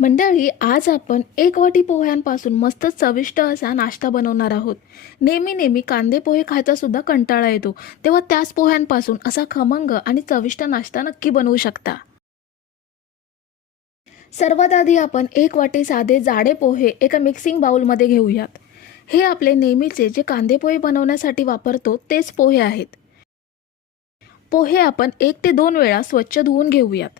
मंडळी आज आपण एक वाटी पोह्यांपासून मस्त चविष्ट असा नाश्ता बनवणार आहोत. नेहमी नेहमी कांदे पोहे खायचा सुद्धा कंटाळा येतो. तेव्हा त्याच पोह्यांपासून असा खमंग आणि चविष्ट नाश्ता नक्की बनवू शकता. सर्वात आधी आपण एक वाटी साधे जाडे पोहे एका मिक्सिंग बाउलमध्ये घेऊयात. हे आपले नेहमीचे जे कांदे पोहे बनवण्यासाठी वापरतो तेच पोहे आहेत. पोहे आपण एक ते दोन वेळा स्वच्छ धुवून घेऊयात.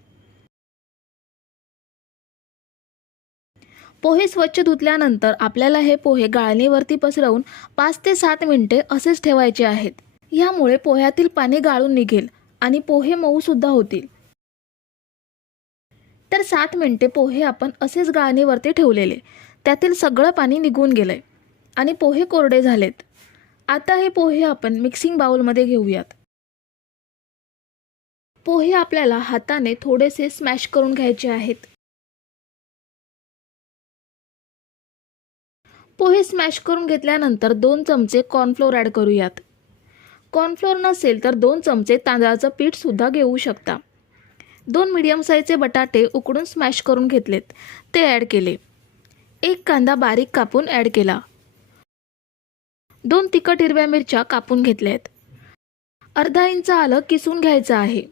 पोहे स्वच्छ धुतल्यानंतर आपल्याला हे पोहे गाळणीवरती पसरवून पाच ते सात मिनिटे असेच ठेवायचे आहेत. यामुळे पोह्यातील पाणी गाळून निघेल आणि पोहे मऊसुद्धा होतील. तर सात मिनटे पोहे आपण असेच गाळणीवरती ठेवलेले. त्यातील सगळं पाणी निघून गेलं आहे आणि पोहे कोरडे झालेत. आता हे पोहे आपण मिक्सिंग बाउलमध्ये घेऊयात. पोहे आपल्याला हाताने थोडेसे स्मॅश करून घ्यायचे आहेत. पोहे स्मॅश करून घेतल्यानंतर दोन चमचे कॉर्नफ्लोअर ॲड करूयात. कॉर्नफ्लोअर नसेल तर दोन चमचे तांदळाचं पीठसुद्धा घेऊ शकता. दोन मिडियम साईजचे बटाटे उकडून स्मॅश करून घेतलेत. ते ॲड केले. एक कांदा बारीक कापून ॲड केला. दोन तिखट हिरव्या मिरच्या कापून घेतल्या आहेत अर्धा इंच आलं किसून घ्यायचं आहे.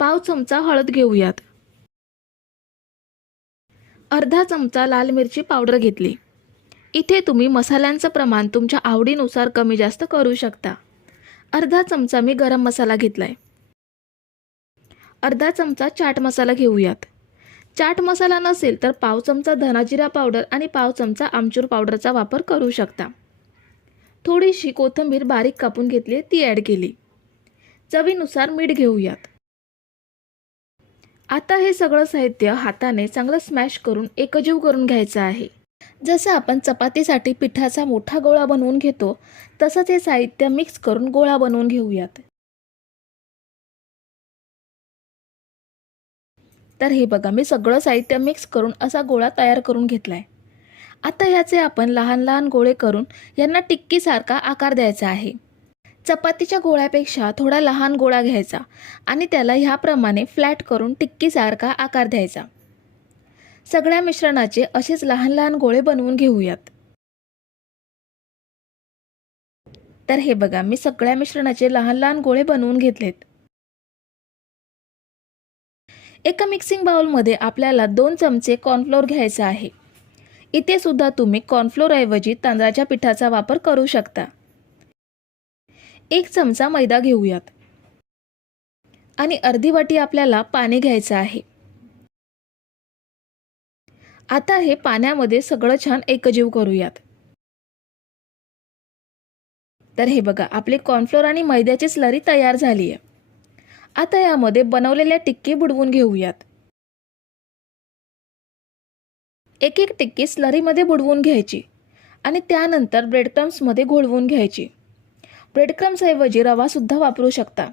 पाव चमचा हळद घेऊयात. अर्धा चमचा लाल मिरची पावडर घेतली. इथे तुम्ही मसाल्यांचं प्रमाण तुमच्या आवडीनुसार कमी जास्त करू शकता. अर्धा चमचा मी गरम मसाला घेतला आहे अर्धा चमचा चाट मसाला घेऊयात. चाट मसाला नसेल तर पाव चमचा धनाजिरा पावडर आणि पाव चमचा आमचूर पावडरचा वापर करू शकता. थोडीशी कोथिंबीर बारीक कापून घेतली ती ॲड केली. चवीनुसार मीठ घेऊयात. आता हे सगळं साहित्य हाताने चांगलं स्मॅश करून एकजीव करून घ्यायचं आहे. जसं आपण चपातीसाठी पिठाचा मोठा गोळा बनवून घेतो तसंच हे साहित्य मिक्स करून गोळा बनवून घेऊयात. तर हे बघा मी सगळं साहित्य मिक्स करून असा गोळा तयार करून घेतलाय. आता ह्याचे आपण लहान लहान गोळे करून यांना टिक्कीसारखा आकार द्यायचा आहे. चपातीच्या गोळ्यापेक्षा थोडा लहान गोळा घ्यायचा आणि त्याला ह्याप्रमाणे फ्लॅट करून टिक्कीसारखा आकार द्यायचा. सगळ्या मिश्रणाचे असेच लहान लहान गोळे बनवून घेऊयात. तर हे बघा मी सगळ्या मिश्रणाचे लहान लहान गोळे बनवून घेतलेत. एका मिक्सिंग बाउलमध्ये आपल्याला दोन चमचे कॉर्नफ्लोअर घ्यायचा आहे. इथे सुद्धा तुम्ही कॉर्नफ्लोअरऐवजी तांदळाच्या पिठाचा वापर करू शकता. एक चमचा मैदा घेऊयात. आणि अर्धी वाटी आपल्याला पाणी घ्यायचं आहे. आता हे पाण्यामध्ये सगळं छान एकजीव करूयात. तर हे बघा आपले कॉर्नफ्लोअर आणि मैद्याची स्लरी तयार झाली आहे आता यामध्ये बनवलेल्या टिक्की बुडवून घेऊयात. एक एक टिक्की स्लरीमध्ये बुडवून घ्यायची आणि त्यानंतर ब्रेडक्रम्समध्ये घोळवून घ्यायची. ब्रेडक्रम्सऐवजी रवासुद्धा वापरू शकता.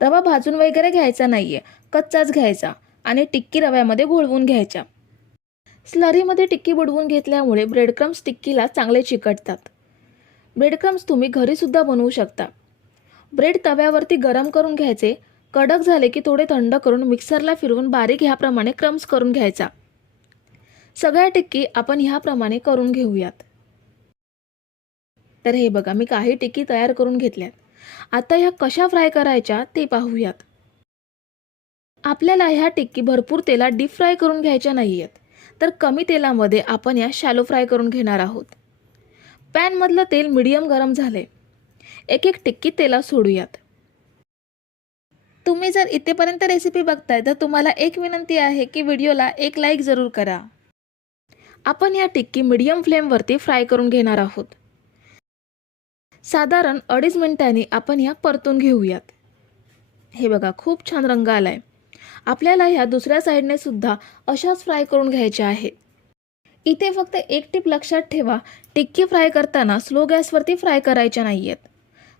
रवा भाजून वगैरे घ्यायचा नाही आहे कच्चाच घ्यायचा आणि टिक्की रव्यामध्ये घोळवून घ्यायच्या स्लरीमध्ये टिक्की बुडवून घेतल्यामुळे ब्रेडक्रम्स टिक्कीला चांगले चिकटतात. ब्रेडक्रम्स तुम्ही घरीसुद्धा बनवू शकता. ब्रेड तव्यावरती गरम करून घ्यायचे. कडक झाले की थोडे थंड करून मिक्सरला फिरवून बारीक ह्याप्रमाणे क्रम्स करून घ्यायचा. सगळ्या टिक्की आपण ह्याप्रमाणे करून घेऊयात. तर हे बघा मी काही टिक्की तयार करून घेतल्यात. आता ह्या कशा फ्राय करायच्या ते पाहूयात. आपल्याला ह्या टिक्की भरपूर तेलात डीप फ्राय करून घ्यायच्या नाही आहेत तर कमी तेलामध्ये आपण या शॅलो फ्राय करून घेणार आहोत. पॅनमधलं तेल मिडियम गरम झाले एक एक टिक्की तेला सोडूयात. तुम्ही जर इथेपर्यंत रेसिपी बघताय तर तुम्हाला एक विनंती आहे की व्हिडिओला एक लाईक जरूर करा. आपण या टिक्की मिडियम फ्लेमवरती फ्राय करून घेणार आहोत. साधारण अडीच मिनिटांनी आपण या परतून घेऊयात. हे बघा खूप छान रंग आलाय. आपल्याला ह्या दुसऱ्या साईडने सुद्धा अशाच फ्राय करून घ्यायच्या आहेत इथे फक्त एक टिप लक्षात ठेवा टिक्की फ्राय करताना स्लो गॅसवरती फ्राय करायच्या नाही आहेत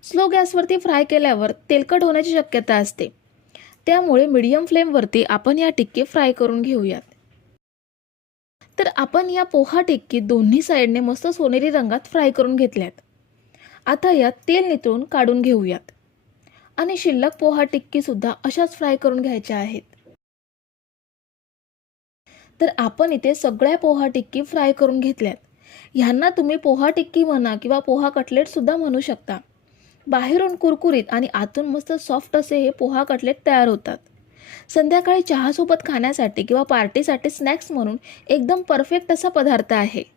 स्लो गॅसवरती फ्राय केल्यावर तेलकट होण्याची शक्यता असते. त्यामुळे मिडियम फ्लेमवरती आपण या टिक्की फ्राय करून घेऊयात. तर आपण या पोहा टिक्की दोन्ही साईडने मस्त सोनेरी रंगात फ्राय करून घेतल्यात. आता यात तेल नितळून काढून घेऊयात. आणि शिल्लक पोहा टिक्कीसुद्धा अशाच फ्राय करून घ्यायच्या आहेत. तर आपण इथे सगळ्या पोहा टिक्की फ्राय करून घेतल्यात. ह्यांना तुम्ही पोहा टिक्की म्हणा किंवा पोहा कटलेटसुद्धा म्हणू शकता. बाहेरून कुरकुरीत आणि आतून मस्त सॉफ्ट असे हे पोहा कटलेट तयार होतात. संध्याकाळी चहासोबत खाण्यासाठी किंवा पार्टीसाठी स्नॅक्स म्हणून एकदम परफेक्ट असा पदार्थ आहे.